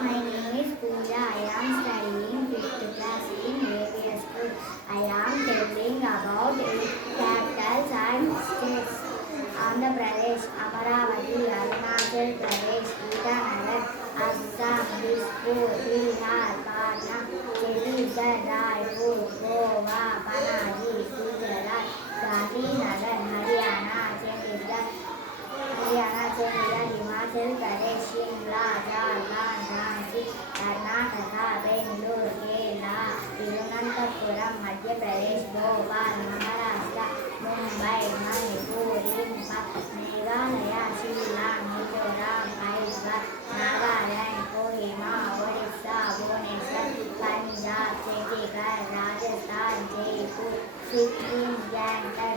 My name is Pooja. I am studying 5th class in AVS School. I am telling about eight capitals and states. Andhra Pradesh, Amaravati, Arunachal Pradesh, Itanagar, Assam, Dispur, Bihar, Patna, Chhattisgarh, Raipur, Goa, Panaji, Gujarat, Gandhinagar, Chandigarh, Himachal Pradesh, Shimla, Jharkhand, Ranchi, Karnataka, Bengaluru, Kerala, Thiruvananthapuram, Madhya Pradesh, Bhopal, Maharashtra, Mumbai, Manipur, Imphal, Meghalaya, Shillong, Mizoram, Hyderabad, Nagaland, Kohima, Odisha, Bhubaneswar, Punjab, Chandigarh, Rajasthan, Jaipur, Sikkim, Jharkhand,